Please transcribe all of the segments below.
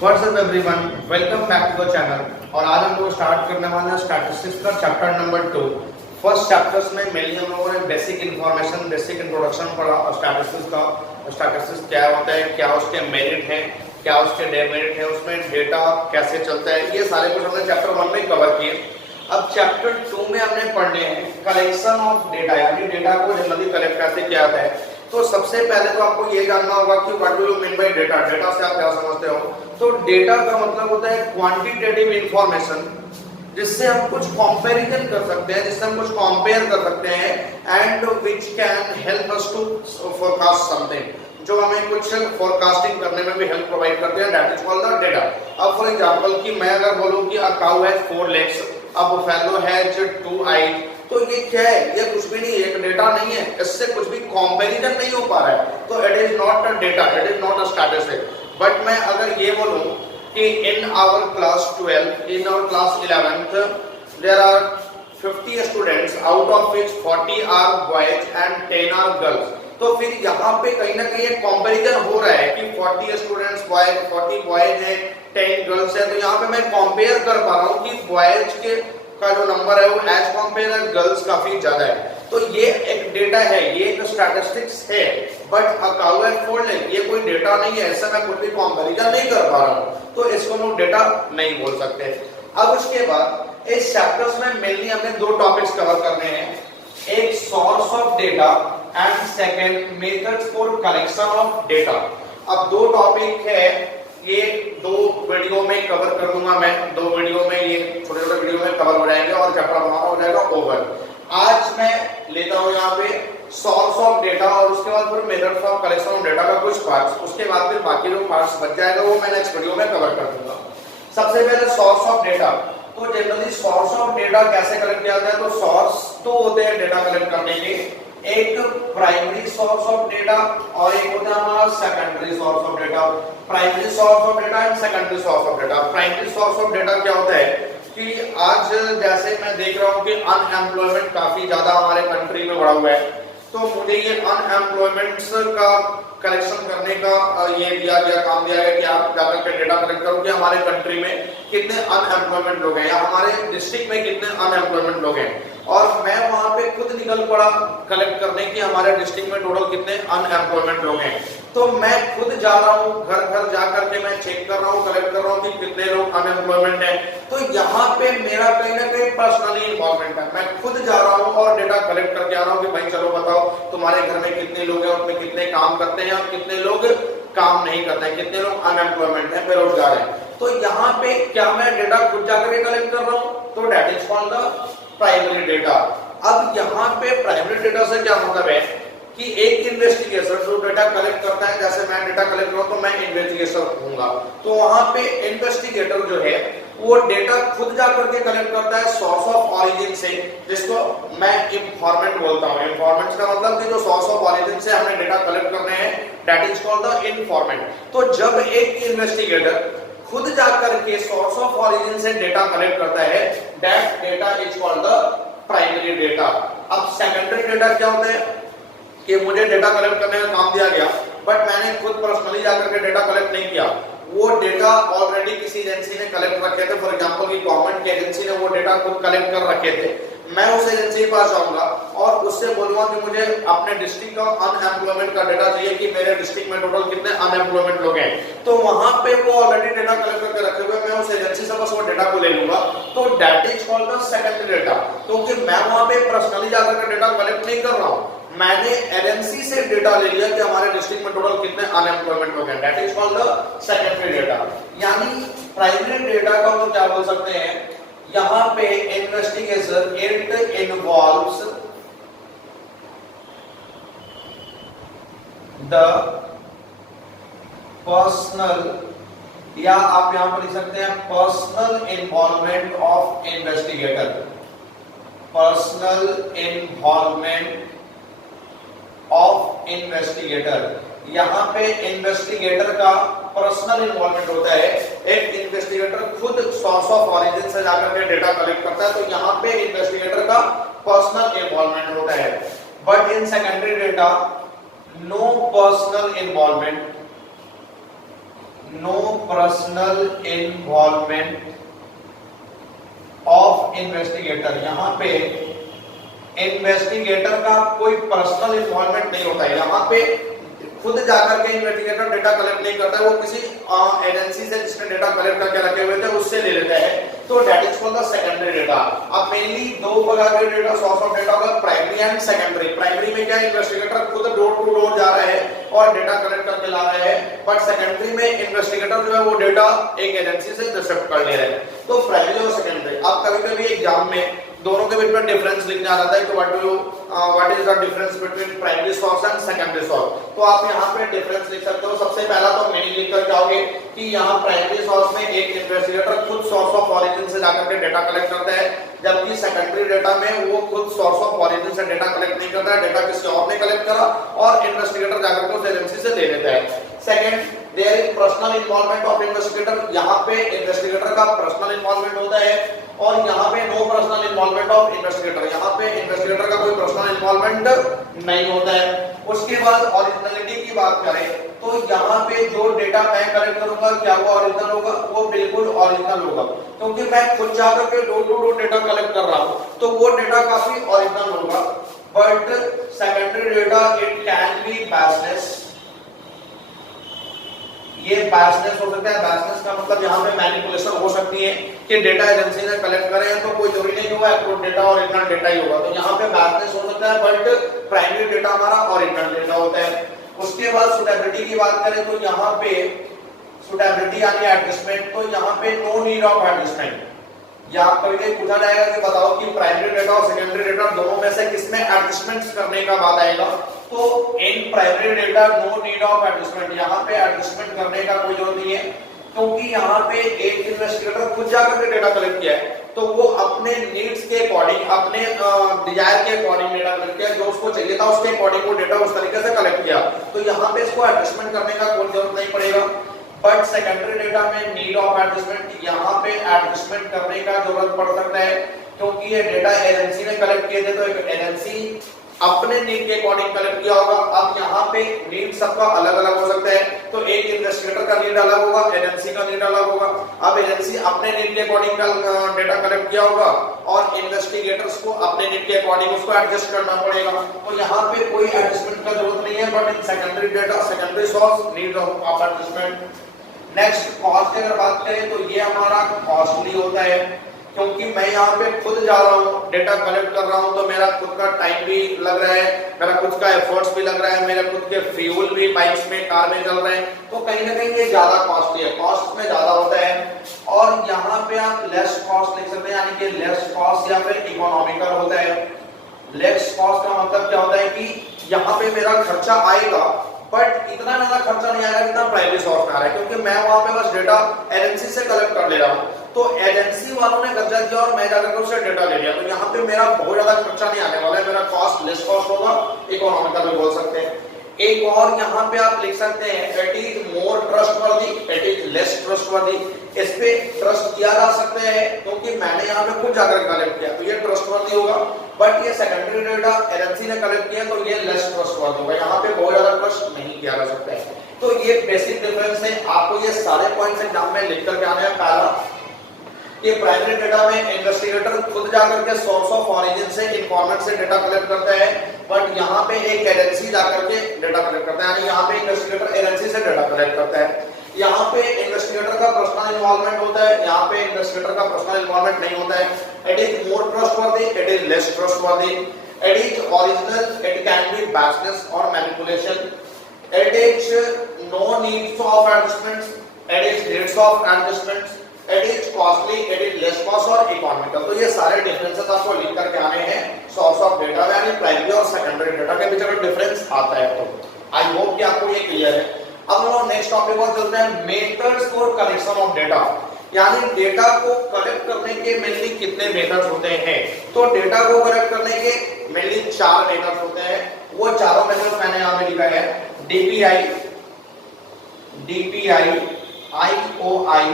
WhatsApp everyone, welcome back to the channel. और आज हम लोग स्टार्ट करने वाले हैं स्टैटिस्टिक्स का चैप्टर नंबर 2। फर्स्ट चैप्टर्स में मेनली हम लोगों ने बेसिक इन्फॉर्मेशन, बेसिक इंट्रोडक्शन पढ़ा और स्टैटिस्टिक्स का। स्टैटिस्टिक्स क्या होता है, क्या उसके मेरिट है, क्या उसके डेमेरिट है, उसमें डेटा कैसे चलता है, ये सारे कुछ हमने चैप्टर 1 में कवर किए। अब चैप्टर 2 में हमने पढ़ने हैं कलेक्शन ऑफ डेटा, यानी डेटा को जनरली कलेक्ट कैसे किया जाता है। तो सबसे पहले तो आपको ये जानना होगा कि what do you mean by data. Data से आप क्या समझते हो? तो डेटा का मतलब होता है क्वांटिटेटिव इंफॉर्मेशन, जिससे हम कुछ कंपैरिजन कर सकते हैं, जिससे हम कुछ कंपेयर कर सकते हैं and which can help us to forecast something, जो हमें कुछ फोरकास्टिंग करने में भी हेल्प प्रोवाइड करते हैं। That is called the data. अब फॉर एग्जांपल कि मैं अगर बोलूं कि a cow has 4 legs, a buffalo has 2 eyes, तो ये क्या है? ये कुछ भी नहीं है, एक डेटा नहीं है, इससे कुछ भी कंपैरिजन नहीं हो पा रहा है, तो it is not a data, it is not a statistic. But मैं अगर ये बोलूं कि in our class 12, in our class 11th there are 50 students, out of which 40 are boys and 10 are girls, तो फिर यहाँ पे कहीं ना कहीं एक कंपैरिजन हो रहा है कि 40 स्टूडेंट्स बॉयज, 40 बॉयज हैं, 10 गर्ल्स हैं, तो यहाँ पे मैं कंपेयर कर पा रहा हूँ कि बॉयज के का जो नंबर है वो एज कंपेयर गर्ल्स काफी ज्यादा है। तो ये एक डेटा है, ये एक स्टैटिस्टिक्स है। But a cow has 4 legs, ये कोई डेटा नहीं है, ऐसा मैं कुछ भी कंपैरिजन नहीं कर पा रहा हूँ, तो इसको हम डेटा नहीं बोल सकते। अब उसके बाद इस चैप्टर्स में मेनली हमने 2 टॉपिक्स कवर करने हैं, एक source of data and second methods for collection of data. अब 2 टॉपिक है, ये 2 वीडियो में कवर कर दूंगा मैं, 2 वीडियो में ये छोटे-छोटे वीडियो में कवर हो जाएंगे और चैप्टर हमारा हो जाएगा ओवर। आज मैं लेता हूं यहाँ पे सोर्स ऑफ डेटा और उसके बाद फिर methods of collection of data का कुछ पार्ट्स, उसके बाद फिर बाकी जो पार्ट्स बच जाएगा वो मैं नेक्स्ट वीडियो में कवर कर दूंगा। सबसे पहले सोर्स ऑफ डेटा। तो जनरली सोर्स ऑफ डेटा कैसे कलेक्ट किया जाता है? तो सोर्स तो होते हैं डेटा कलेक्ट करने के, एक प्राइमरी सोर्स ऑफ डेटा और एक होता है हमारा secondary source of data. Primary source of data and secondary source of data. Primary source of data क्या होता है कि आज जैसे मैं देख रहा हूँ कि अनएम्प्लॉयमेंट काफी ज्यादा हमारे कंट्री में बढ़ा हुआ है, तो मुझे ये अनएम्प्लॉयमेंट का कलेक्शन करने का ये दिया गया, काम दिया गया कि आप जाकर के डेटा कलेक्ट करो कि हमारे कंट्री में कितने अनएम्प्लॉयमेंट लोग हैं या हमारे डिस्ट्रिक्ट में कितने अनएम्प्लॉयमेंट लोग हैं। और मैं वहां पे खुद निकल पड़ा कलेक्ट करने की हमारे डिस्ट्रिक्ट में टोटल कितने अनएम्प्लॉयमेंट लोग हैं। तो मैं खुद जा रहा हूँ, घर घर जा करके मैं चेक कर रहा हूँ, कलेक्ट कर रहा हूँ कि कितने लोग अनएम्प्लॉयमेंट हैं। तो यहाँ पे मेरा कहीं ना कहीं पर्सनली इन्वॉल्वमेंट है, मैं खुद जा रहा हूँ और डेटा कलेक्ट करके आ रहा हूँ कि भाई चलो बताओ तुम्हारे घर में कितने लोग हैं, उनमें कितने काम करते हैं और कितने लोग काम नहीं करते हैं, कितने लोग अनएम्प्लॉयमेंट हैं, बेरोजगार हैं। तो यहाँ पे क्या मैं डेटा खुद जाकर के कलेक्ट कर रहा हूँ? तो that is called the primary data. अब यहाँ पे प्राइमरी डेटा से क्या मतलब है कि एक इन्वेस्टिगेशन जो डेटा कलेक्ट करता है, जैसे मैं डेटा कलेक्ट करूँ तो मैं इन्वेस्टिगेटर हूँगा, तो वहां पे इन्वेस्टिगेटर जो है वो डेटा खुद जाकर के कलेक्ट करता है सोर्स ऑफ ऑरिजिन से, जिसको मैं इंफॉर्मेंट बोलता हूँ। इंफॉर्मेंट का मतलब कि जो सोर्स ऑफ ऑरिजिन से हमने डेटा कलेक्ट करने हैं, दैट इज कॉल्ड द इंफॉर्मेंट। तो जब एक इन्वेस्टिगेटर खुद जाकर के सोर्स ऑफ ऑरिजिन से डेटा कलेक्ट करता है, that data is called the primary data. अब सेकेंडरी डेटा क्या होता है कि मुझे डेटा कलेक्ट करने का काम दिया गया, बट मैंने खुद पर्सनली जाकर के डेटा कलेक्ट नहीं किया, वो डेटा ऑलरेडी किसी एजेंसी ने कलेक्ट रखे थे। फॉर एग्जांपल की गवर्नमेंट की एजेंसी ने वो डेटा खुद कलेक्ट कर रखे थे, मैं उस एजेंसी के पास जाऊंगा और उससे बोलूंगा कि मुझे अपने डिस्ट्रिक्ट का अनएम्प्लॉयमेंट का डेटा चाहिए कि मेरे डिस्ट्रिक्ट में टोटल कितने अनएम्प्लॉयमेंट लोग हैं। तो वहां पे वो ऑलरेडी डेटा कलेक्ट करके रखे हुए, मैं उस एजेंसी से बस वो डेटा को ले लूंगा, तो that is called the secondary data. क्योंकि मैं वहां पे पर्सनली जाकर के डेटा कलेक्ट नहीं कर रहा हूँ, मैंने एजेंसी से डेटा ले लिया कि हमारे डिस्ट्रिक्ट में टोटल कितने अनएम्प्लॉयमेंट लोग हैं, that is called the secondary data. यानी प्राइमरी डेटा का हम क्या बोल सकते हैं, यहाँ पे investigation it involves the personal, या आप यहां पर लिख सकते हैं personal involvement of investigator, personal involvement of investigator. यहाँ पे इन्वेस्टिगेटर का पर्सनल इन्वॉल्वमेंट होता है, एक इन्वेस्टिगेटर खुद सोर्स ऑफ ऑरिजिन से जाकर के डेटा कलेक्ट करता है, तो यहाँ पे इन्वेस्टिगेटर का पर्सनल इन्वॉल्वमेंट होता है। But in secondary data no personal involvement, no personal involvement of investigator. यहाँ पे इन्वेस्टिगेटर का कोई पर्सनल इन्वॉल्वमेंट नहीं होता है। यहाँ पे खुद जाकर के इन्वेस्टिगेटर डेटा कलेक्ट नहीं करता है, वो किसी एजेंसी से जिसने डेटा कलेक्ट करके रखे हुए थे उससे ले लेता है, तो that is called the secondary data. अब मेनली दो प्रकार के डेटा सोर्स ऑफ डेटा होगा, प्राइमरी एंड सेकेंडरी। प्राइमरी में क्या इन्वेस्टिगेटर खुद डोर टू डोर जा रहे हैं और डेटा कलेक्ट करके ला रहे हैं, बट सेकेंडरी में इन्वेस्टिगेटर जो है वो डेटा एक एजेंसी से रिसीव कर ले रहे हैं। तो प्राइमरी और सेकेंडरी। अब कभी कभी एग्जाम में दोनों के बीच में डिफरेंस लिखना आता है कि what is the difference between primary source and secondary source. तो आप यहाँ पे डिफरेंस लिख सकते हो। सबसे पहला तो मीनिंग लिख कर जाओगे कि यहाँ प्राइमरी सोर्स में एक इन्वेस्टिगेटर खुद सोर्स ऑफ ऑरिजिन से जाकर के डेटा कलेक्ट करता है, जबकि सेकेंडरी डेटा में वो खुद सोर्स ऑफ ऑरिजिन से डेटा कलेक्ट नहीं करता है, डेटा किसी और ने कलेक्ट करा और इन्वेस्टिगेटर जाकर के उस एजेंसी से ले लेता है। Second, there is personal involvement of investigator. यहाँ पे इन्वेस्टिगेटर का पर्सनल इन्वॉल्वमेंट होता है और यहाँ पे no personal involvement of investigator. यहाँ पे इन्वेस्टिगेटर का कोई पर्सनल इन्वॉल्वमेंट नहीं होता है। उसके बाद ओरिजिनलिटी की बात करें तो यहाँ पे जो डेटा मैं कलेक्ट करूंगा क्या वो ओरिजिनल होगा? वो बिल्कुल ओरिजिनल होगा, क्योंकि मैं खुद जाकर के door to door data collect कर रहा हूँ तो वो डेटा काफी ओरिजिनल होगा। But secondary data it can be biasness. ये बायसनेस हो सकता है। बायसनेस का मतलब यहाँ पे मैनिपुलेशन हो सकती है कि डेटा एजेंसी ने कलेक्ट करे हैं तो कोई जरूरी नहीं होगा एक्यूरेट डेटा ओरिजिनल डेटा ही होगा, तो यहाँ पे बायसनेस हो सकता है। बट प्राइमरी डेटा हमारा ओरिजिनल डेटा होता है। उसके बाद सुटेबिलिटी की बात करें तो यहाँ पे सुटेबिलिटी यानी एडजस्टमेंट, तो यहाँ पे नो नीड ऑफ एडजस्टमेंट। यहाँ कभी पूछा जाएगा कि बताओ कि प्राइमरी डेटा और सेकेंडरी डेटा दोनों में से किसमें एडजस्टमेंट्स करने का बात आएगा, तो in primary data no need of adjustment. यहाँ पे एडजस्टमेंट करने का कोई जरूरत नहीं है, क्योंकि यहाँ पे एक इन्वेस्टिगेटर खुद जाकर के डेटा कलेक्ट किया है तो वो अपने नीड्स के अकॉर्डिंग, अपने डिजायर के अकॉर्डिंग डेटा कलेक्ट किया, जो उसको चाहिए था उसके अकॉर्डिंग वो डेटा उस तरीके से कलेक्ट किया, तो यहाँ पे इसको एडजस्टमेंट करने का कोई जरूरत नहीं पड़ेगा। बट सेकेंडरी डेटा में नीड ऑफ एडजस्टमेंट, यहाँ पे एडजस्टमेंट करने का जरूरत पड़ सकता है, क्योंकि ये डेटा एजेंसी ने कलेक्ट किए थे तो एक एजेंसी अपने नीड के अकॉर्डिंग कलेक्ट किया होगा। अब यहाँ पे नीड सबका अलग अलग हो सकता है, तो एक इन्वेस्टिगेटर का नीड अलग होगा, एजेंसी का नीड अलग होगा। अब एजेंसी अपने नीड के अकॉर्डिंग डेटा कलेक्ट किया होगा और इन्वेस्टिगेटर्स को अपने नीड के अकॉर्डिंग उसको एडजस्ट करना पड़ेगा, तो यहाँ पे कोई एडजस्टमेंट का जरूरत नहीं है। But in secondary data secondary source need of adjustment. Next, cost की अगर बात करें तो ये हमारा कॉस्टली होता है, क्योंकि मैं यहाँ पे खुद जा रहा हूँ डेटा कलेक्ट कर रहा हूँ तो मेरा खुद का टाइम भी लग रहा है, मेरा खुद का एफर्ट्स भी लग रहा है, मेरे खुद के फ्यूल भी बाइक्स में कार में चल रहे हैं, तो कहीं ना कहीं ये ज्यादा कॉस्टली है, कॉस्ट में ज्यादा होता है। और यहाँ पे आप लेस कॉस्ट लिख सकते हैं, यानी कि लेस कॉस्ट या फिर इकोनॉमिकल होता है। लेस कॉस्ट का मतलब क्या होता है कि यहाँ पे मेरा खर्चा आएगा बट इतना ज्यादा खर्चा नहीं आएगा जितना प्राइवेट सोर्स में आ रहा है, क्योंकि मैं वहां पे बस डेटा एजेंसी से कलेक्ट कर ले रहा हूँ, तो एजेंसी वालों ने कब्जा किया और मैं जाकर उससे डेटा ले लिया, तो यहाँ पे मेरा बहुत ज्यादा खर्चा नहीं आने वाला है, मेरा कॉस्ट लेस कॉस्ट होगा, इकोनॉमिकल भी बोल सकते हैं। एक और यहाँ पे आप लिख सकते हैं it is more trustworthy, it is less trustworthy. इस पे ट्रस्ट किया जा सकते हैं क्योंकि मैंने यहाँ पे खुद जाकर कलेक्ट किया तो ये ट्रस्टवर्दी होगा, बट ये सेकेंडरी डेटा एजेंसी ने कलेक्ट किया तो ये लेस ट्रस्टवर्दी होगा, यहाँ पे बहुत ज्यादा ट्रस्ट नहीं किया जा सकता है। तो ये बेसिक डिफरेंस है, आपको ये सारे पॉइंट्स एग्जाम में लिख करके आने हैं। पहला, ये प्राइमरी डेटा में इन्वेस्टिगेटर खुद जाकर के सोर्स ऑफ ऑरिजिन से इन्फॉर्मेंट से डेटा कलेक्ट करता है, बट यहाँ पे एक एजेंसी जाकर के डेटा कलेक्ट करता है, यानी यहाँ पे इन्वेस्टिगेटर एजेंसी से डेटा कलेक्ट करता है। यहाँ पे इन्वेस्टिगेटर का पर्सनल इन्वॉल्वमेंट होता है, यहाँ पे इन्वेस्टिगेटर का पर्सनल इन्वॉल्वमेंट नहीं होता है। It is more trustworthy, it is less trustworthy, it is original, it can be biasness और manipulation, it is no needs of adjustments, it is needs of adjustments, it is costly, it is less cost और economical. तो ये सारे differences आपको लिख करके आने हैं सोर्स ऑफ डेटा में, यानी प्राइमरी और सेकेंडरी डेटा के बीच अगर डिफरेंस आता है तो आई होप कि आपको ये क्लियर है। अब हम नेक्स्ट टॉपिक पर चलते हैं, methods for collection of data, यानी डेटा को कलेक्ट करने के मेनली कितने मेथड्स होते हैं। तो डेटा को कलेक्ट करने के मेनली 4 मेथड्स होते हैं, वो चारों मेथड्स मैंने यहाँ पे लिखा है, डीपीआई, आईओआई,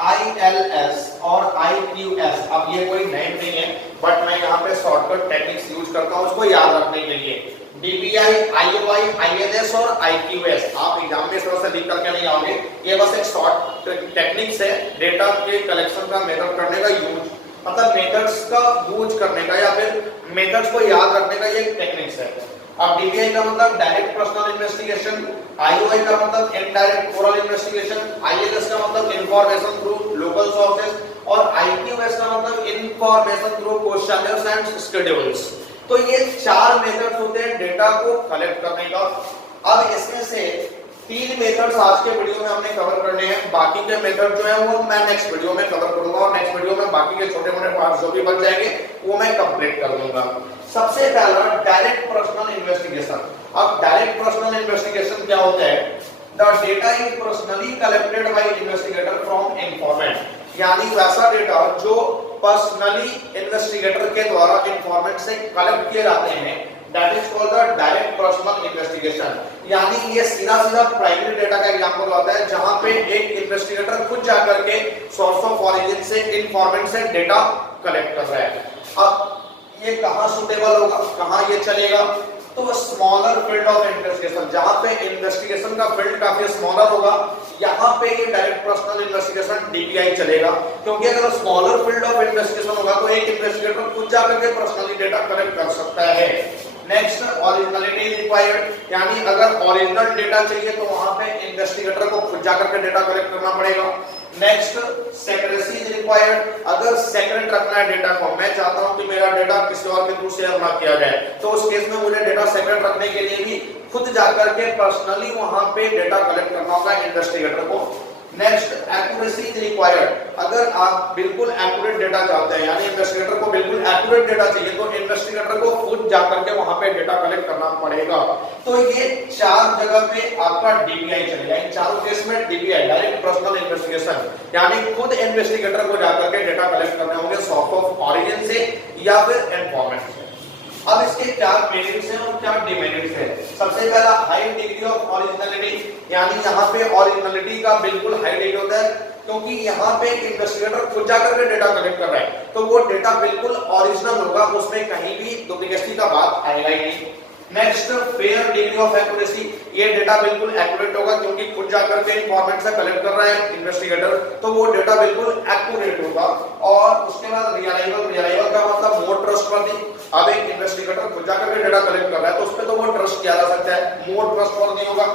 ILS और IQS। अब ये कोई नेम नहीं है, बट मैं यहाँ पे शॉर्टकट टेक्निक्स यूज करता हूँ उसको याद रखने के लिए। डीपीआई, आईओआई, आईएनएस और आईक्यूएस। आप एग्जाम में इस तरह से लिख करके नहीं आओगे, ये बस एक शॉर्ट टेक्निक्स है डेटा के कलेक्शन का मेथड करने का यूज, मतलब मेथड्स का यूज करने का या फिर मेथड्स को याद रखने का ये टेक्निक्स है। अब डीपीआई का मतलब डायरेक्ट पर्सनल इन्वेस्टिगेशन, आईओआई का मतलब इनडायरेक्ट ओरल इन्वेस्टिगेशन, आईएनएस का मतलब इंफॉर्मेशन थ्रू लोकल सोर्सेस और आईक्यूएस का मतलब information through questioners and schedules. तो ये 4 मेथड्स होते हैं डेटा को कलेक्ट करने का। अब इसमें से 3 मेथड्स आज के वीडियो में हमने कवर करने हैं, बाकी के मेथड जो है वो मैं नेक्स्ट वीडियो में कवर करूंगा और नेक्स्ट वीडियो में बाकी के छोटे मोटे पार्ट्स जो भी बच जाएंगे वो मैं कंप्लीट कर दूंगा। सबसे पहला डायरेक्ट पर्सनल इन्वेस्टिगेशन। अब डायरेक्ट पर्सनल इन्वेस्टिगेशन क्या होता है? The data is personally collected by investigator from informant, यानी वैसा डेटा जो पर्सनली इन्वेस्टिगेटर के द्वारा इन्फॉर्मेंट से कलेक्ट किए जाते हैं, that is called the direct personal investigation. यानी ये सीधा सीधा प्राइमरी डेटा का एग्जांपल होता है जहां पे एक इन्वेस्टिगेटर खुद जाकर के सोर्स ऑफ ओरिजिन से इन्फॉर्मेंट से डेटा कलेक्ट कर रहा है। अब ये कहां सुटेबल होगा, कहां ये चलेगा? तो स्मॉलर फील्ड ऑफ इन्वेस्टिगेशन, जहां पे इन्वेस्टिगेशन का फील्ड काफी स्मॉलर होगा, यहां पे ये डायरेक्ट पर्सनल इन्वेस्टिगेशन डीपीआई चलेगा। क्योंकि अगर स्मॉलर फील्ड ऑफ इन्वेस्टिगेशन होगा तो एक इन्वेस्टिगेटर खुद जाकर के पर्सनली डेटा कलेक्ट कर सकता है। नेक्स्ट, ओरिजिनलिटी रिक्वायर्ड, यानी अगर ओरिजिनल डेटा चाहिए तो वहां पे इन्वेस्टिगेटर को खुद जाकर के डेटा कलेक्ट करना पड़ेगा। नेक्स्ट, सेक्रेसी इज रिक्वायर्ड, अगर सेक्रेट रखना है डेटा को, मैं चाहता हूं कि मेरा डेटा किसी और के थ्रू शेयर ना किया जाए, तो उस केस में मुझे डेटा सेक्रेट रखने के लिए भी खुद जाकर के पर्सनली वहां पे डेटा कलेक्ट करना होगा इन्वेस्टिगेटर को। नेक्स्ट, एक्यूरेसी इज रिक्वायर्ड, अगर आप बिल्कुल एक्यूरेट डेटा चाहते हैं, यानी इन्वेस्टिगेटर को बिल्कुल एक्यूरेट डेटा चाहिए, तो इन्वेस्टिगेटर को खुद जाकर के वहां पे डेटा कलेक्ट करना पड़ेगा। तो ये 4 जगह पे आपका डीपीआई चलेगा। इन चारों केस में डीपीआई, डायरेक्ट पर्सनल इन्वेस्टिगेशन, यानी खुद इन्वेस्टिगेटर को जाकर के डेटा कलेक्ट करने होंगे सोर्स ऑफ ओरिजिन से या फिर इन्फॉर्मेंट से। अब इसके क्या मेरिट्स हैं और क्या डिमेरिट्स हैं? सबसे पहला, हाई डिग्री ऑफ ओरिजिनलिटी, यानी यहाँ पे ओरिजिनलिटी का बिल्कुल हाई डिग्री होता है, क्योंकि यहाँ पे इन्वेस्टिगेटर खुद जाकर के डेटा कलेक्ट कर रहा है, तो वो डेटा बिल्कुल ओरिजिनल होगा, उसमें कहीं भी डुप्लीकेसी का बात आएगा ही नहीं। Next, fair degree of accuracy, ये डेटा बिल्कुल एक्यूरेट होगा, क्योंकि खुद जाकर के इन्फॉर्मेंट से कलेक्ट कर रहा है इन्वेस्टिगेटर, तो वो डेटा बिल्कुल एक्यूरेट होगा। और उसके बाद रिलायबल, रिलायबल का मतलब मोर ट्रस्टवर्दी, अब एक इन्वेस्टिगेटर खुद जाकर के डेटा कलेक्ट कर रहा है तो उस पे तो वो ट्रस्ट किया जा सकता है, मोर ट्रस्टवर्दी होगा।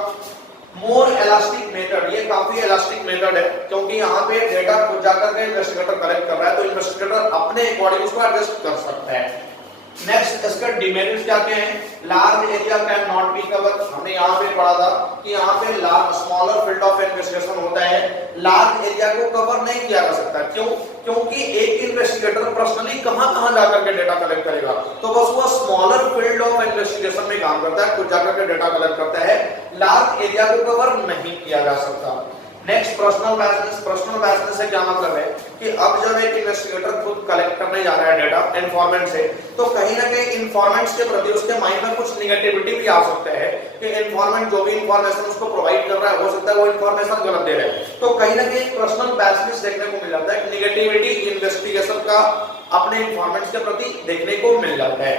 मोर इलास्टिक मेथड, ये काफी इलास्टिक मेथड है, क्योंकि यहाँ पे डेटा खुद जाकर के इन्वेस्टिगेटर कलेक्ट कर रहा है, तो इन्वेस्टिगेटर अपने अकॉर्डिंग उसको एडजस्ट कर सकता है। नेक्स्ट, इसका डिमेरिट्स क्या क्या हैं? Large area can not be cover, हमने यहाँ पे पढ़ा था कि यहाँ पे large smaller field of investigation होता है, लार्ज एरिया को कवर नहीं किया जा सकता। क्यों? क्योंकि एक इन्वेस्टिगेटर पर्सनली कहां जाकर के डेटा कलेक्ट करेगा, तो बस वो स्मॉलर फील्ड ऑफ इन्वेस्टिगेशन में काम करता है, खुद जाकर के डेटा कलेक्ट करता है, लार्ज एरिया को कवर नहीं किया जा सकता। Next, personal biasness. Personal biasness से क्या मतलब है कि अब जब एक इन्वेस्टिगेटर खुद कलेक्ट करने जा रहा है डेटा इन्फॉर्मेंट से, तो कहीं ना कहीं इन्फॉर्मेंट्स के प्रति उसके माइंड में कुछ निगेटिविटी भी आ सकता है कि इन्फॉर्मेंट जो भी इन्फॉर्मेशन उसको प्रोवाइड कर रहा है, हो सकता है वो इन्फॉर्मेशन गलत दे रहा है, तो कहीं ना कहीं पर्सनल बायसनेस देखने को मिल जाता है, निगेटिविटी इन्वेस्टिगेशन का अपने इन्फॉर्मेंट्स के प्रति देखने को मिल जाता है।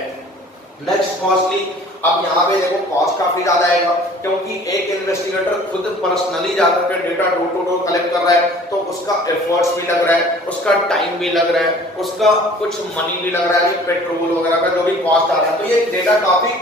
Next, costly. अब यहाँ पे देखो कॉस्ट काफी ज्यादा आएगा, क्योंकि एक इन्वेस्टिगेटर खुद पर्सनली जाकर के data door to door collect कर रहा है, तो उसका एफर्ट्स भी लग रहा है, उसका टाइम भी लग रहा है, उसका कुछ मनी भी लग रहा है, पेट्रोल वगैरह का जो भी कॉस्ट आ रहा है, तो ये डेटा काफी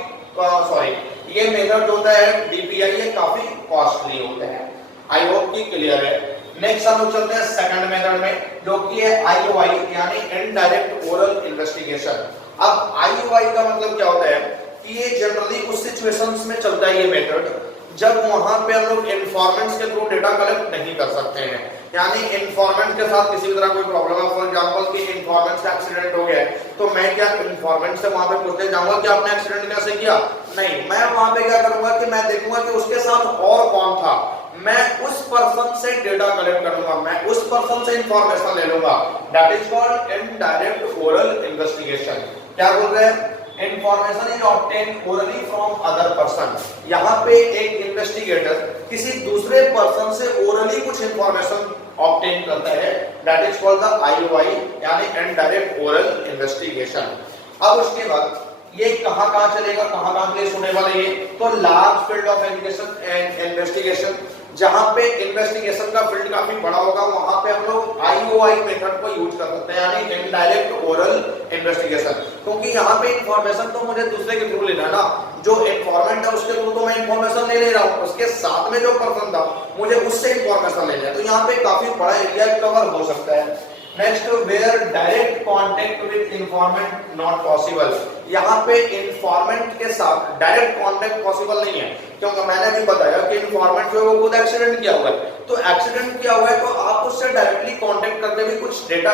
ये मेथड होता है डीपीआई, ये काफी कॉस्टली होता है। आई होप कि क्लियर है। नेक्स्ट हम चलते हैं सेकंड मेथड में, जो कि है आईओआई, यानी इनडायरेक्ट ओरल इन्वेस्टिगेशन। अब आईओआई का मतलब क्या होता है कि ये जनरली उस सिचुएशंस में चलता है ये मेथड जब वहां पे हम लोग इन्फॉर्मेंट्स के थ्रू डेटा कलेक्ट नहीं कर सकते हैं, यानी इन्फॉर्मेंट के साथ किसी भी तरह कोई प्रॉब्लम है, फॉर एग्जांपल कि इन्फॉर्मेंट से एक्सीडेंट हो गया है, तो मैं क्या इन्फॉर्मेंट से वहां पे पूछने जाऊंगा कि आपने एक्सीडेंट कैसे किया? नहीं, मैं वहां पे क्या करूंगा कि मैं देखूंगा कि उसके साथ और कौन था, मैं उस पर्सन से डेटा कलेक्ट करूंगा, मैं उस पर्सन से इंफॉर्मेशन ले लूंगा, that is called indirect oral investigation. क्या बोल रहे हैं? Information is obtained orally from other person। यहाँ पे एक इन्वेस्टिगेटर किसी दूसरे पर्सन से ओरली कुछ इंफॉर्मेशन ऑब्टेन करता है, that is called the IOI, यानी इनडायरेक्ट ओरल इन्वेस्टिगेशन। अब उसके बाद ये कहाँ चलेगा, कहाँ के लिए सुटेबल है ये, तो large field of education and investigation, जहां पे इन्वेस्टिगेशन का फील्ड काफी बड़ा होगा वहां पे हम लोग IOI मेथड को यूज कर सकते हैं, यानी इनडायरेक्ट ओरल इन्वेस्टिगेशन, क्योंकि यहाँ पे इंफॉर्मेशन तो मुझे दूसरे के थ्रू लेना है ना, जो इन्फॉर्मेंट है उसके थ्रू तो मैं इंफॉर्मेशन ले रहा हूँ, उसके साथ में जो पर्सन था मुझे उससे इंफॉर्मेशन लेना है, तो यहाँ पे काफी बड़ा एरिया कवर हो सकता है। Next, where direct contact with informant not possible, यहाँ पे इन्फॉर्मेंट के साथ डायरेक्ट कांटेक्ट पॉसिबल नहीं है, क्योंकि मैंने भी बताया कि इन्फॉर्मेंट जो है वो खुद एक्सीडेंट किया हुआ है, तो एक्सीडेंट किया हुआ है तो आप उससे डायरेक्टली कांटेक्ट करके भी कुछ डेटा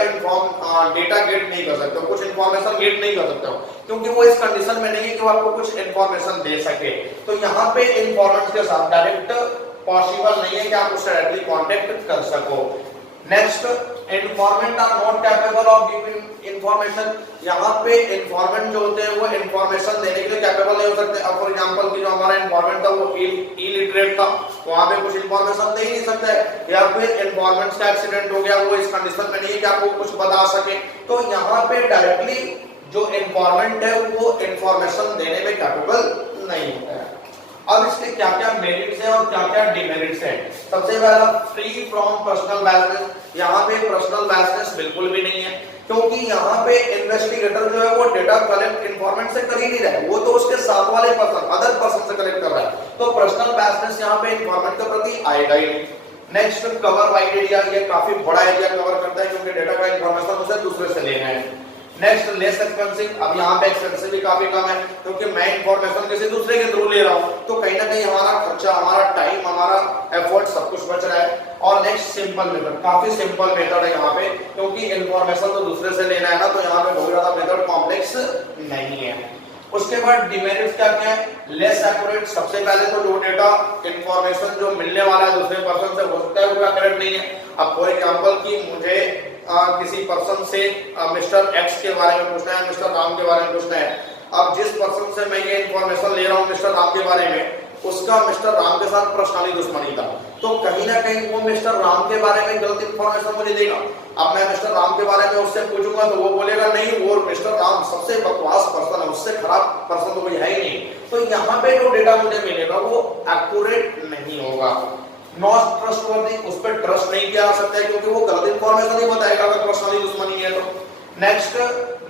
गेट नहीं कर सकते हो, कुछ इन्फॉर्मेशन गेट नहीं कर सकते हो, क्योंकि वो इस कंडीशन में नहीं है कि वो आपको कुछ इन्फॉर्मेशन दे सके, तो यहाँ पे इन्फॉर्मेंट के साथ डायरेक्ट पॉसिबल नहीं है कि आप उससे डायरेक्टली कांटेक्ट कर सको। Next, informant are not capable of giving information, यहाँ पे इन्फॉर्मेंट जो होते हैं वो इंफॉर्मेशन देने के लिए कैपेबल नहीं हो सकते। अब फॉर एग्जांपल कि जो हमारा इन्फॉर्मेंट था वो इलिटरेट था, वहां पे कुछ इंफॉर्मेशन दे ही नहीं सकता है, या फिर इन्फॉर्मेंट का एक्सीडेंट हो गया, वो इस कंडीशन में नहीं है कि आपको कुछ बता सके, तो यहाँ पे डायरेक्टली जो इन्फॉर्मेंट है वो इंफॉर्मेशन देने में कैपेबल नहीं होता है। अब इसके क्या क्या मेरिट्स हैं और क्या क्या डिमेरिट्स हैं। सबसे पहला, फ्री फ्रॉम पर्सनल बायसनेस, यहाँ पे पर्सनल बायसनेस बिल्कुल भी नहीं है, क्योंकि यहाँ पे इन्वेस्टिगेटर जो है वो डेटा कलेक्ट इन्फॉर्मेंट से कर ही नहीं रहा है, वो तो उसके साथ वाले पर्सन, अदर पर्सन से कलेक्ट कर रहा है, तो पर्सनल बायसनेस यहाँ पे इन्फॉर्मेंट के प्रति आएगा ही नहीं। नेक्स्ट, कवर वाइड एरिया, ये काफी बड़ा एरिया कवर करता है, क्योंकि डेटा का इन्फॉर्मेशन उसे दूसरे से लेना है। नेक्स्ट, लेस एक्सपेंसिव, अब यहाँ पे एक्सपेंसिव भी काफी कम है, क्योंकि मैं इंफॉर्मेशन किसी दूसरे के थ्रू ले रहा हूँ, तो कहीं ना कहीं हमारा खर्चा, हमारा टाइम, हमारा एफर्ट सब कुछ बच रहा है। और नेक्स्ट, सिंपल मेथड, काफी सिंपल मेथड है यहाँ पे, क्योंकि इंफॉर्मेशन तो दूसरे से लेना है ना, तो यहाँ पे बहुत ज्यादा मेथड कॉम्प्लेक्स नहीं है। उसके बाद डिमेरिट्स क्या क्या है, लेस एक्यूरेट, सबसे पहले तो जो डेटा इंफॉर्मेशन जो मिलने वाला है दूसरे पर्सन से, हो सकता है वो एक्यूरेट नहीं है। अब फॉर एग्जांपल कि मुझे किसी पर्सन से मिस्टर एक्स के बारे में पूछना है, मिस्टर राम के बारे में पूछना है, अब जिस पर्सन से मैं ये इंफॉर्मेशन ले रहा हूँ मिस्टर राम के बारे में, उसका मिस्टर राम के साथ पर्सनली दुश्मनी था, तो कहीं ना कहीं वो मिस्टर राम के बारे में गलत इंफॉर्मेशन मुझे देगा। अब मैं मिस्टर राम के बारे में उससे पूछूंगा तो वो बोलेगा नहीं, वो मिस्टर राम सबसे बकवास पर्सन है, उससे खराब पर्सन तो कोई है ही नहीं, तो यहाँ पे जो डेटा मुझे मिलेगा वो एक्यूरेट नहीं होगा। नॉट ट्रस्टवर्दी, उस पर ट्रस्ट नहीं किया जा सकता है, क्योंकि वो गलत इंफॉर्मेशन ही बताएगा अगर पर्सनली दुश्मनी है तो। नेक्स्ट,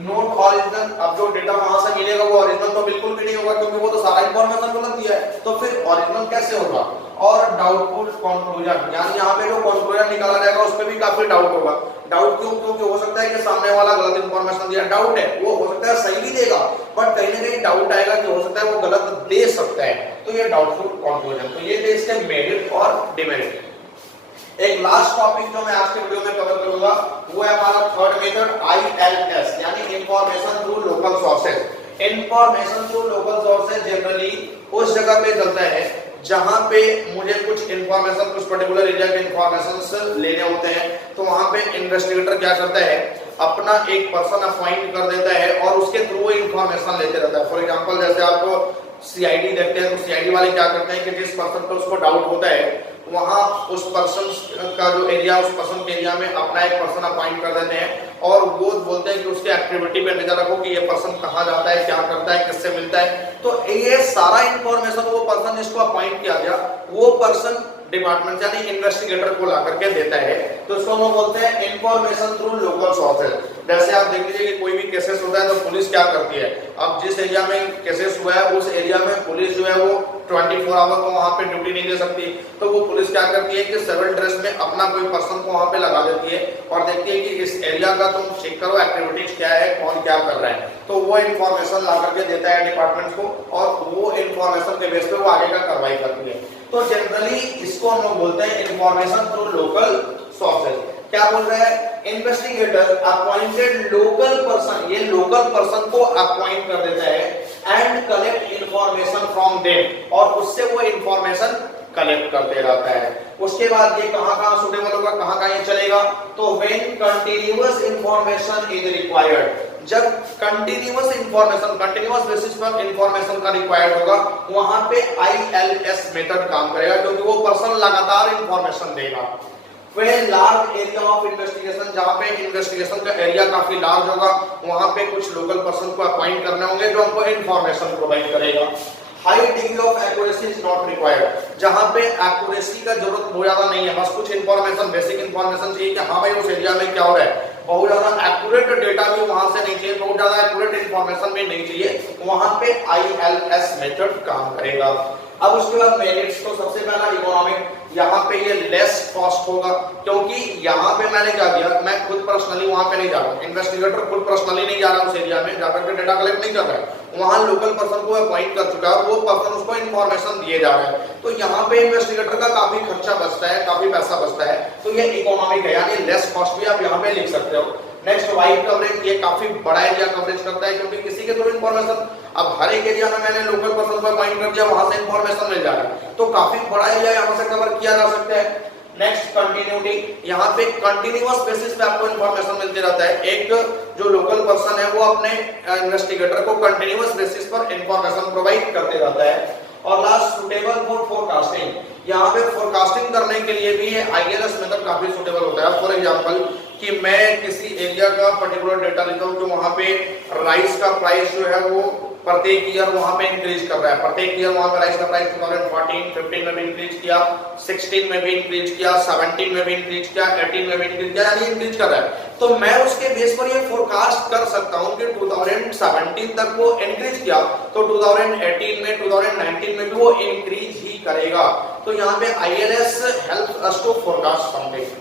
नोट ओरिजिनल, अब जो डेटा वहां से मिलेगा वो ओरिजिनल तो बिल्कुल भी नहीं होगा, क्योंकि वो तो सारा इंफॉर्मेशन गलत दिया है, तो फिर ओरिजिनल कैसे होगा। और डाउटफुल कंक्लूजन, यानी यहाँ पे जो कंक्लूजन निकाला जाएगा उस पर भी काफी डाउट होगा। डाउट क्यों, क्योंकि हो सकता है कि सामने वाला गलत इंफॉर्मेशन दिया, डाउट है, वो हो सकता है सही भी देगा, बट कहीं ना कहीं डाउट आएगा कि हो सकता है वो गलत दे सकता है, तो ये डाउटफुल कंक्लूजन। तो ये थे इसके मेरिट और डिमेरिट। एक लास्ट टॉपिक जो मैं आज के वीडियो में कवर करूंगा वो है हमारा थर्ड मेथड, ILS, यानी information through local sources. Information through local sources generally उस जगह पे चलता है जहां पे मुझे कुछ इंफॉर्मेशन, कुछ पर्टिकुलर एरिया के इंफॉर्मेशन लेने होते हैं, तो वहां पे इन्वेस्टिगेटर क्या करता है, अपना एक पर्सन अपॉइंट कर देता है और उसके थ्रू वो इंफॉर्मेशन लेते रहता है। फॉर एग्जांपल जैसे आपको CID देखते हैं, तो CID वाले क्या करते हैं कि जिस पर्सन पर उसको डाउट होता है वहां उस पर्सन का जो एरिया, उस पर्सन के एरिया में अपना एक पर्सन अपॉइंट कर देते हैं और वो बोलते हैं कि उसके एक्टिविटी पे नजर रखो कि ये पर्सन कहाँ जाता है, क्या करता है, किससे मिलता है। तो ये सारा इंफॉर्मेशन वो पर्सन जिसको अपॉइंट किया गया वो पर्सन डिपार्टमेंट यानी इन्वेस्टिगेटर को ला करके देता है, तो इसको हम बोलते हैं इंफॉर्मेशन थ्रू लोकल सोर्सेज। जैसे आप देख लीजिए कि कोई भी केसेस होता है तो पुलिस क्या करती है, अब जिस एरिया में केसेस हुआ है उस एरिया में पुलिस जो है वो 24 आवर को वहां पे ड्यूटी नहीं दे सकती, तो वो पुलिस क्या करती है कि सिविल ड्रेस में अपना कोई पर्सन को वहां पे लगा देती है और देखती है कि इस एरिया का तुम चेक करो एक्टिविटीज क्या है, कौन क्या कर रहा है, तो वो इन्फॉर्मेशन ला करके देता है डिपार्टमेंट को और वो इन्फॉर्मेशन के बेस पे वो आगे का कार्रवाई करती है। तो जनरली इसको हम लोग बोलते हैं इन्फॉर्मेशन थ्रू लोकल सोर्सेज। क्या बोल रहा है, इन्वेस्टिगेटर अपॉइंटेड लोकल पर्सन, ये लोकल पर्सन को अपॉइंट कर देता है and collect information from them, और उससे वो इंफॉर्मेशन कलेक्ट करते रहता है। उसके बाद ये कहां सुटेबल होगा, कहां ये चलेगा, तो when continuous information is required, जब कंटीन्यूअस इंफॉर्मेशन, कंटीन्यूअस बेसिस पर इंफॉर्मेशन का रिक्वायर्ड होगा वहां पे ILS मेथड काम करेगा, क्योंकि वो पर्सन लगातार इंफॉर्मेशन देगा। When large area of investigation, जहाँ पे इन्वेस्टिगेशन का एरिया काफी लार्ज होगा, वहाँ पे कुछ लोकल पर्सन को अपॉइंट करने होंगे जो हमको इन्फॉर्मेशन प्रोवाइड करेगा। High degree of accuracy is not required, जहाँ पे एक्यूरेसी का जरूरत बहुत ज्यादा नहीं है, बस कुछ इन्फॉर्मेशन, बेसिक इन्फॉर्मेशन चाहिए कि हाँ भाई उस एरिया में क्या हो रहा है। बहुत ज्यादा एक्यूरेट डेटा भी वहां से नहीं चाहिए, बहुत ज्यादा एक्यूरेट इन्फॉर्मेशन भी नहीं चाहिए, वहां पे ILS मेथड काम करेगा। अब उसके बाद मेरिट्स, तो सबसे पहला इकोनॉमिक, यहाँ पे ये लेस कॉस्ट होगा, क्योंकि यहाँ पे मैंने क्या किया, मैं खुद पर्सनली वहां पे नहीं जा रहा हूँ, इन्वेस्टिगेटर खुद पर्सनली नहीं जा रहा उस एरिया में, जाकर के डेटा कलेक्ट नहीं कर रहा है, वहां लोकल पर्सन को अपॉइंट कर चुका है, वो पर्सन उसको इन्फॉर्मेशन दिए जा रहा है, तो यहाँ पे इन्वेस्टिगेटर का काफी खर्चा बचता है, काफी पैसा बचता है, तो ये इकोनॉमिक है, यानी लेस कॉस्ट भी आप यहाँ पे लिख सकते हो। नेक्स्ट वाइड कवरेज, ये काफी बड़ा एरिया कवरेज करता है, क्योंकि किसी के थ्रू इन्फॉर्मेशन, अब हर एक एरिया में मैंने लोकल पर्सन को अपॉइंट कर दिया, वहां से इन्फॉर्मेशन मिल जा रहा है, तो काफी बड़ा एरिया यहाँ से कवर किया जा सकता है। नेक्स्ट कंटिन्यूटी, यहाँ पे कंटिन्यूअस बेसिस पे आपको इन्फॉर्मेशन मिलती रहता है, एक जो लोकल पर्सन है वो अपने इन्वेस्टिगेटर को कंटिन्यूअस बेसिस पर इन्फॉर्मेशन प्रोवाइड करते रहता है। और लास्ट, सुटेबल फॉर फोरकास्टिंग, यहाँ पे फोरकास्टिंग करने के लिए भी ये ILS मेथड काफी सुटेबल होता है। फॉर एग्जांपल कि मैं किसी एरिया का पर्टिकुलर डेटा लेता हूँ, तो वहाँ पे राइस का प्राइस जो है वो प्रत्येक ईयर वहां पे इंक्रीज कर रहा है, प्रत्येक ईयर वहां पे राइस का प्राइस 2014, 15 में भी इंक्रीज किया, 16 में भी इंक्रीज किया, 17 में भी इंक्रीज किया, 18 में भी इंक्रीज किया, यानी इंक्रीज कर रहा है। तो मैं उसके बेस पर ये फोरकास्ट कर सकता हूं कि 2017 तक वो इंक्रीज किया, तो 2018 में, 2019 में भी वो इंक्रीज ही करेगा। तो यहाँ पे ILS help us to forecast something.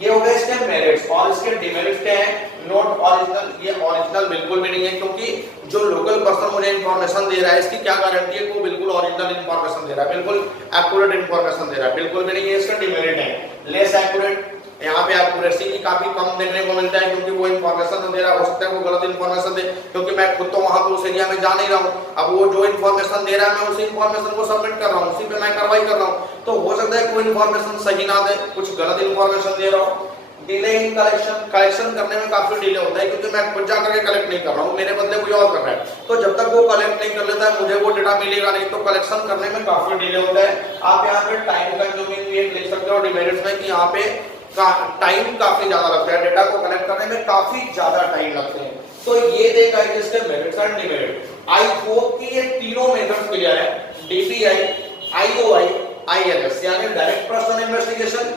ये हो गए इसके मेरिट्स, और इसके डिमेरिट्स क्या है? नॉट ओरिजिनल, ये ओरिजिनल बिल्कुल भी नहीं है, क्योंकि जो लोकल पर्सन मुझे इंफॉर्मेशन दे रहा है, इसकी क्या गारंटी है कि वो बिल्कुल ओरिजिनल इंफॉर्मेशन दे रहा है, बिल्कुल एक्यूरेट इंफॉर्मेशन दे रहा है? बिल्कुल भी नहीं है। इसका डिमेरिट है लेस एक्यूरेट, यहाँ पे एक्यूरेसी भी काफी कम देखने को मिलता है, क्योंकि वो इंफॉर्मेशन दे रहा है, हो सकता है वो गलत इंफॉर्मेशन दे, क्योंकि मैं खुद तो वहां पे उस एरिया में जा नहीं रहा हूँ। अब वो जो इंफॉर्मेशन दे रहा है, मैं उसी इंफॉर्मेशन को सबमिट कर रहा हूँ, उसी पे मैं कार्रवाई कर रहा हूँ, तो हो सकता है कोई इंफॉर्मेशन सही ना दे, कुछ गलत इंफॉर्मेशन दे रहा हूँ। डिले इन कलेक्शन करने में काफी डिले होता है, क्योंकि मैं खुद जाकर के कलेक्ट नहीं कर रहा हूँ, मेरे बदले कोई और कर रहा है, तो जब तक वो कलेक्ट नहीं कर लेता है मुझे वो डेटा मिलेगा नहीं, तो कलेक्शन करने में काफी डिले होता है। आप यहाँ पे टाइम कंज्यूमिंग भी लिख सकते हो डिमेरिट्स में, कि यहाँ पे टाइम काफी ज्यादा लगता है, डेटा को कलेक्ट करने में काफी ज्यादा टाइम लगते हैं। तो ये देखा है इसके merits and demerit. I hope कि ये तीनों मेथड्स क्लियर है, DPI, IOI, ILS, यानी direct person investigation,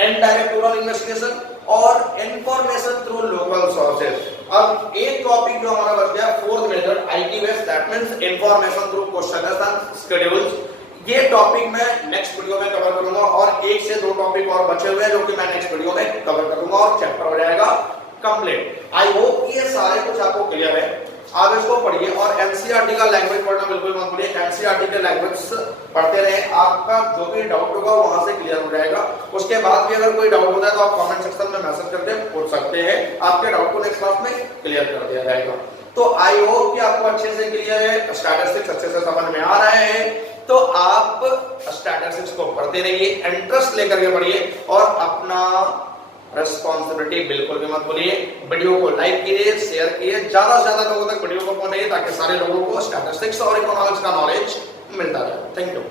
indirect rural investigation और इंफॉर्मेशन थ्रू लोकल सोर्सेज। अब एक टॉपिक जो हमारा बच गया, fourth method ITBS, that means information through questioners and schedules. ये टॉपिक मैं नेक्स्ट वीडियो में कवर करूंगा, और एक से दो टॉपिक और बचे हुए हैं जो कि मैं नेक्स्ट वीडियो में कवर करूंगा, और चैप्टर हो जाएगा कंप्लीट। आई होप कि ये सारे कुछ आपको क्लियर है। आप इसको पढ़िए, और NCERT का लैंग्वेज पढ़ना बिल्कुल मत भूलिए, NCERT के लैंग्वेज पढ़ते रहे, आपका जो भी डाउट होगा वहां से क्लियर हो जाएगा। उसके बाद भी अगर कोई डाउट होता है तो आप कमेंट सेक्शन में मैसेज करके पूछ सकते हैं, आपके डाउट को नेक्स्ट क्लास में क्लियर कर दिया जाएगा। तो आई होप कि आपको अच्छे से क्लियर है, स्टैटिस्टिक्स अच्छे से समझ में आ रहे हैं, तो आप स्टैटिस्टिक्स को पढ़ते रहिए, इंटरेस्ट लेकर के पढ़िए, और अपना रिस्पॉन्सिबिलिटी बिल्कुल भी मत भूलिए। वीडियो को लाइक कीजिए, शेयर कीजिए, ज्यादा से ज्यादा लोगों तक वीडियो को पहुंचाइए, ताकि सारे लोगों को स्टैटिस्टिक्स और इकोनॉमिक्स का नॉलेज मिलता रहे। Thank you.